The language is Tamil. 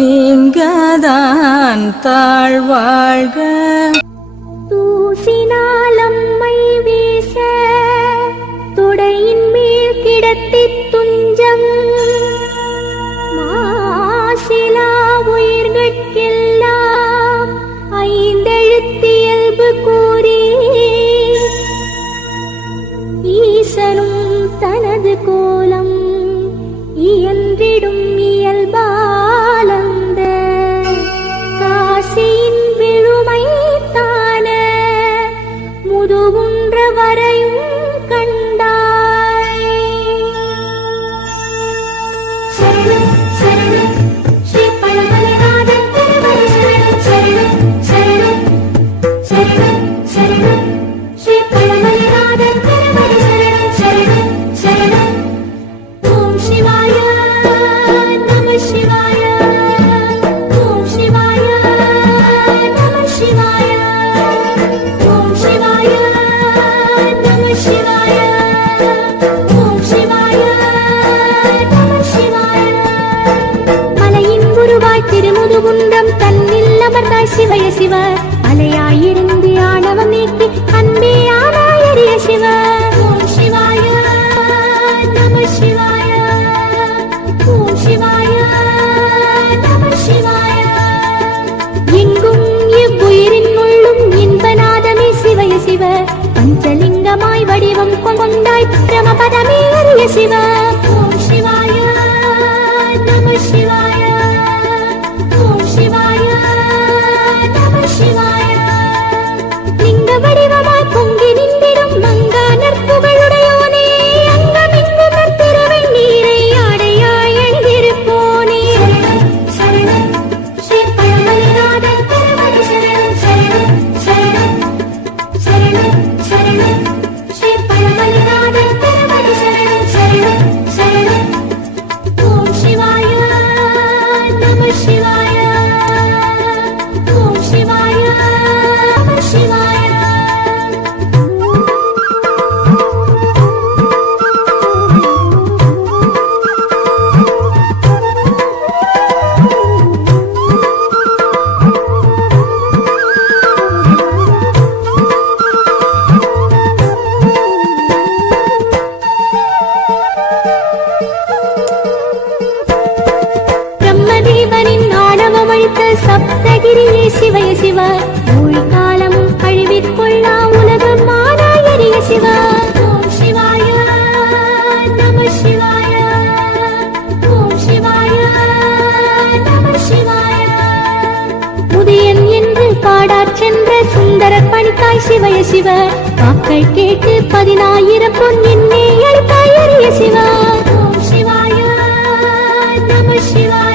நீங்கதான் தாழ்வாழ்க. தூசினால் அம்மை வீச துடையின் மேல் கிடத்தி துஞ்சம் மாசிலா உயிர்கட்கெல்லாம் ஐந்தெழுத்தியல்பு கூறி ஈசனும் தனது கோலம் இயன்றிடும் இயல்பாலந்த காசியின் விழுமை தான முதுகுன்ற வரையும் கண்டாய். சரணம் சரணம் ஸ்ரீ பழமலைநாதன் திருவடி சரணம் சரணம் சரணம் சரணம் ஸ்ரீ பழமலைநாதன் திருவடி சரணம் சரணம். ஓம் சிவாய நம சிவாய. ஓம் சிவாய நம சிவாய. ஓம் சிவாய நம சிவாய. ஓம் சிவாய நம சிவாய. மலையின் உருவாய் திருமுதுகுன்றம் தன்னில் அமர்ந்தாய் சிவய சிவ. அலையாயிருந்து ஆணவம் நீக்கி அன்பே ஆனாயரிய சிவ. ஓம் சிவாய நம சிவாய. ஓம் சிவாய நம சிவாய. எங்கும் எவ்வுயிரின் உள்ளும் இன்பநாதமே சிவய சிவ. பஞ்சலிங்கமாய் வடிவம் கொண்டாய் பிரமபதமே அரிய சிவ. ஓம் சிவாய நம சிவாய. ஓம் சிவாய நம சிவாய. லிங்க வடிவமாய் பொங்கி நின்றிடும் மங்கா நற்புகழுடையோனே அங்கமிங்கும் நற்திருவை நீரை ஆடையாய் அணிந்திருப்போனே. சரணம் ஸ்ரீ பழமலைநாதன் திருவடி சரணம் சரணம் சரணம் ஸ்ரீ பழமலைநாதன் திருவடி சரணம் சரணம். ஓம் சிவாய நம சிவாய. ஓம் சிவாய நம சிவாய. பிரம்மதேவனின் ஆணவம் அழித்த சப்தகிரியே சிவய சிவ. ஊழ்காலமும் அழிவிற்கொள்ளா உலகம் மானாயரிய சிவ. ஓம் சிவாய நம சிவாய. ஓம் சிவாய நம சிவாய. முதியன் என்று பாடாற் சென்ற சுந்தரர் பணித்தாய் சிவய சிவ. வாக்கள் கேட்டு 10,000 பொன் என்னே அளித்தாய் அரிய சிவ. ஓம் சிவாய நம சிவாய.